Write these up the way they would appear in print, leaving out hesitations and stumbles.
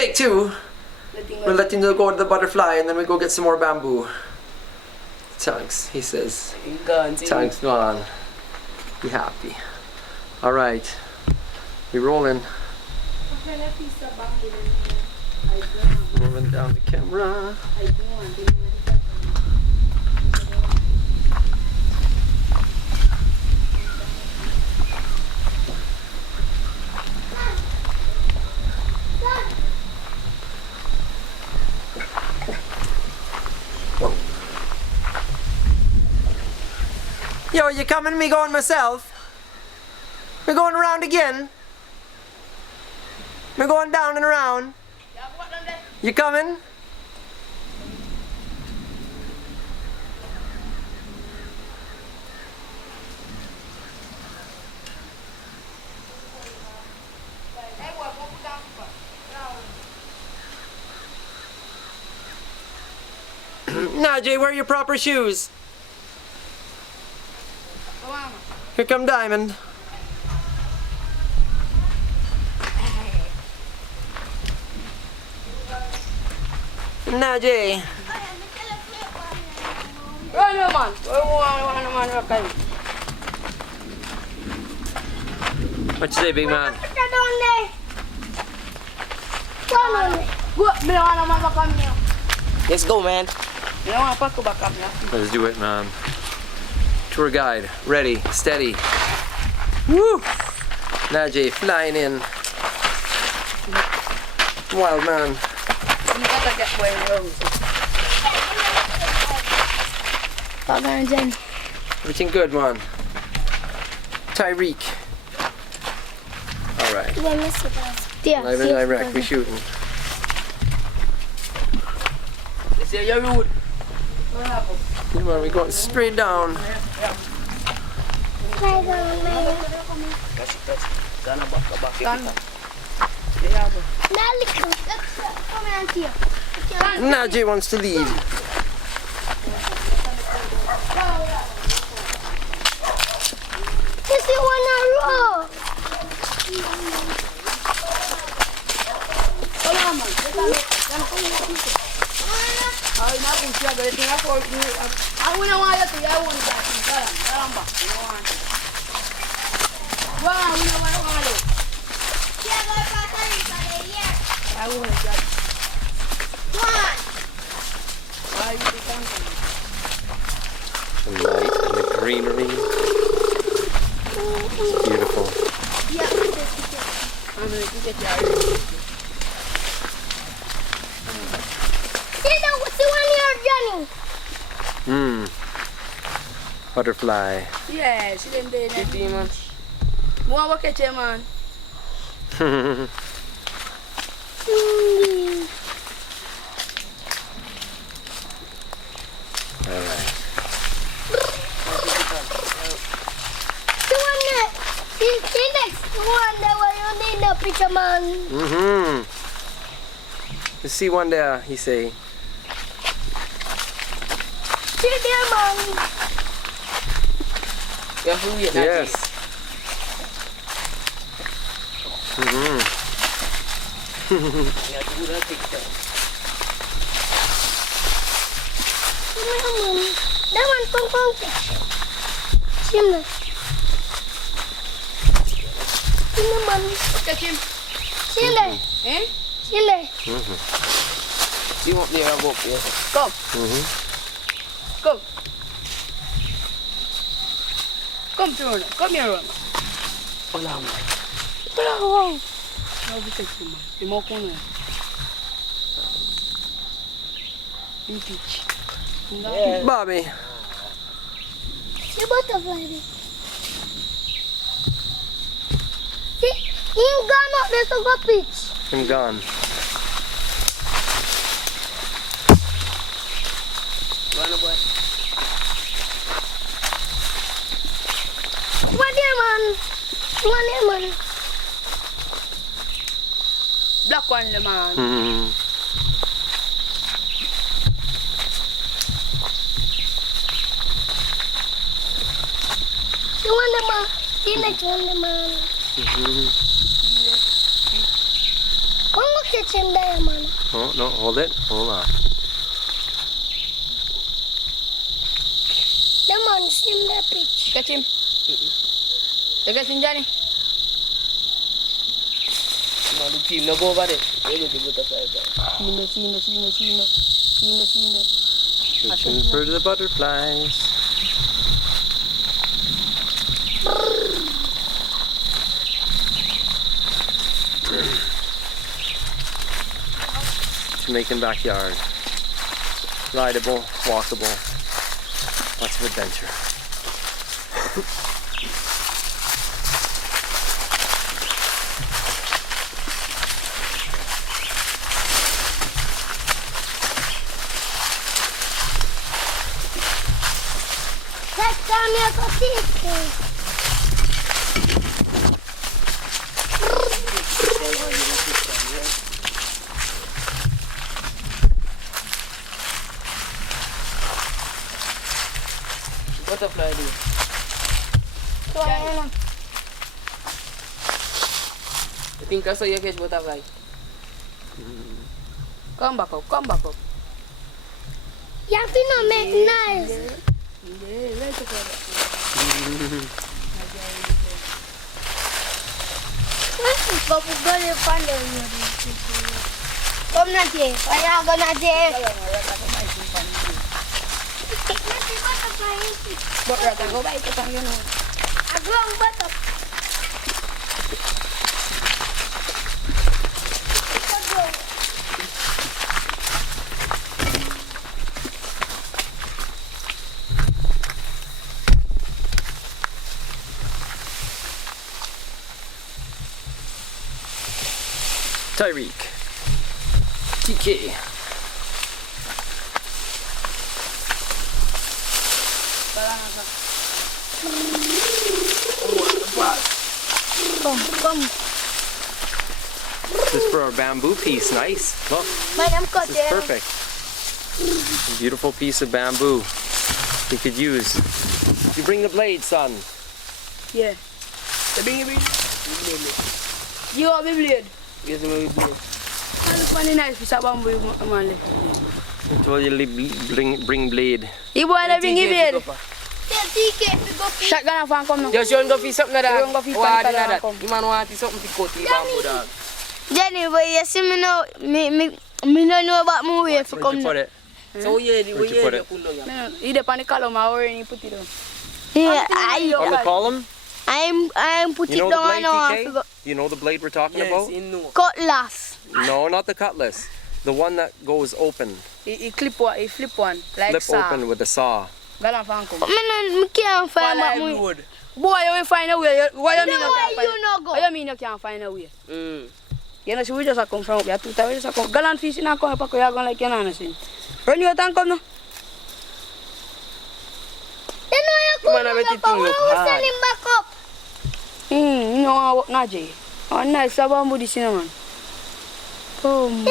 Take two. We'll let him go to the butterfly and then we go get some more bamboo. Thanks, he says. Thanks, gone. Be happy. Alright. We rolling. Rolling down the camera. Yo, you coming? Me going myself? We're going around again. We're going down and around. You coming? Nah, Jay, wear your proper shoes. Here come Diamond. Nah, Jay. What you say, big man? Let's go, man. Let's do it, man. Tour guide, ready, steady. Woo! Najee flying in. Wild man. Everything good, man. Tyreek. Alright. Live in Iraq, we shooting. Come on, we're going straight down. Najee wants to lead. This is one row. The light and the greenery. It's beautiful. Butterfly. Yeah, she didn't do anything, man. More work at you, man. Alright. The next one that you need a picture, man. You see one there, he say. See there, man. Yes. That one, pong picture. Sino? Sino man? Sino? Eh? Sino? You want me to go up here? Come. Come. Come, Fiona. Come here, Roma. Hola, man. Bravo. No, we take you, man. You more corner. You teach. Yeah. Bobby. The butterfly there. See, he's gone up there to go pitch. I'm gone. Run away. One here, man. One here, man. Black one, the man. You want the man? The next one, the man. Come look catch him there, man. Oh, no, hold it. Hold on. The man, him the pitch. Catch him. You catch him, Johnny? No, the team, no go over there. They go to the butterfly there. Searching for the butterflies. Jamaican backyard. Rideable, walkable. Lots of adventure. Next time you go see Butterfly there. You think that's how you catch butterfly? Come back up, come back up. you have to not make noise. Yeah, let's go. Come not here. Why you gonna here? But go back to you know. A grown butterfly. Tyreek. TK. Come. This is for our bamboo piece. Nice. Look, Madam cut this is perfect. A beautiful piece of bamboo we could use. You bring the blade, son. Yeah. The bring blade. You have a blade. Yes, I have a blade. How funny nice piece of bamboo, man. I told you to bring blade. You want to bring a blade? Shotgun off and come now. Just you go for something like that. You go for something like that. You man want something to cut the bamboo dog. Jenny, but you see me now, me don't know about my way if you Where'd come you put it? So yeah, the way Where'd you put it? You dip on the column, I already put it on. Yeah, On the column? I'm put You it know the down blade, now. TK? You know the blade we're talking Yes, about? you know. Cutlass. No, not the cutlass. The one that goes open. He flip one, like Flip saw. open with the saw. Go on, fan come. Me can't find my way. Boy, you will find a way. What you mean Then you why can't find? you not go? What you mean you can't find a way? You know, so we just come from up here. 2 times just come. Galant fish in a come up. You are going like you know nothing. Run your tank come now. Then why you Man, I bet it come look up? hard. Send him back up. You know I work not Jay. Oh nice, bamboo this you know man. Boom.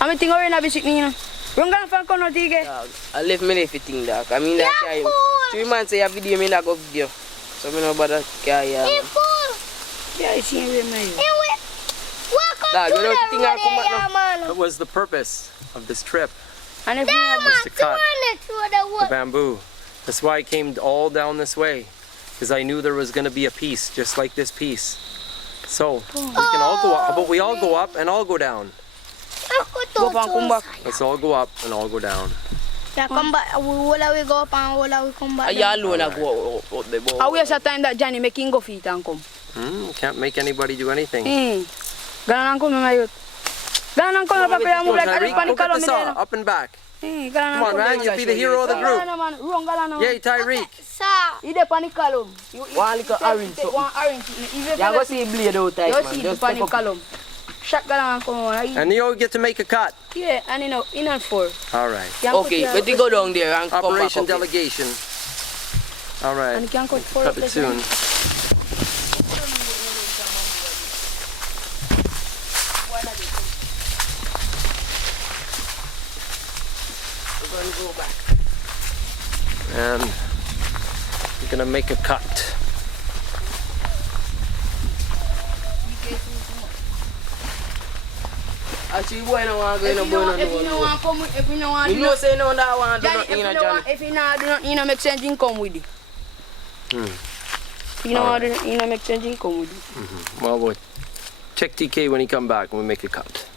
I mean, think already na basic ni you know. Run galant fan come now, TK. I left me if you think that. I mean that Yeah, time. fool. 3 months I video me like go video. So me know about that guy. Hey, fool. Yeah, I see him man. Hey, welcome Dog, to you know the the thing I come road, back yeah, man. What was the purpose of this trip? And if we Damn, have man, to cut 200 for the The wood. bamboo. That's why I came all down this way. Because I knew there was going to be a piece just like this piece. So, we can all go up. How about we all go up and all go down? go back, come back. Let's all go up and all go down. Yeah, come back. Will we go up and will we come back? I alone I go out the boat. I waste a time that Johnny making go feet and come. Can't make anybody do anything. Ganon come my youth. Ganon come back here move like I Tyreek, panic go get column the me saw. there. Up and back. Ganon Come on, man. You be the hero of the group. Wrong ganon. Yay, Tyreek. Sir. You dey panic column. One little orange something. One orange. You go see blade out tight You man. see the Just step panic up. column. Shot ganon come on. And you get to make a cut. Yeah, and you know, in and four. All right. Okay, but you go down there and come back Operation up here. delegation. All right. And you can cut four. Cut it soon. We're going to go back. And we're gonna make a cut. Actually, boy, no want to go in a boy. If you don't want to come with, if you don't want to You know, say no, that one do Johnny, nothing in a Johnny. if you not do nothing, you know, make sense, you come with it. If you don't want to do nothing, you know, make sense, you come with it. Well, we'll check TK when he come back and we'll make a cut.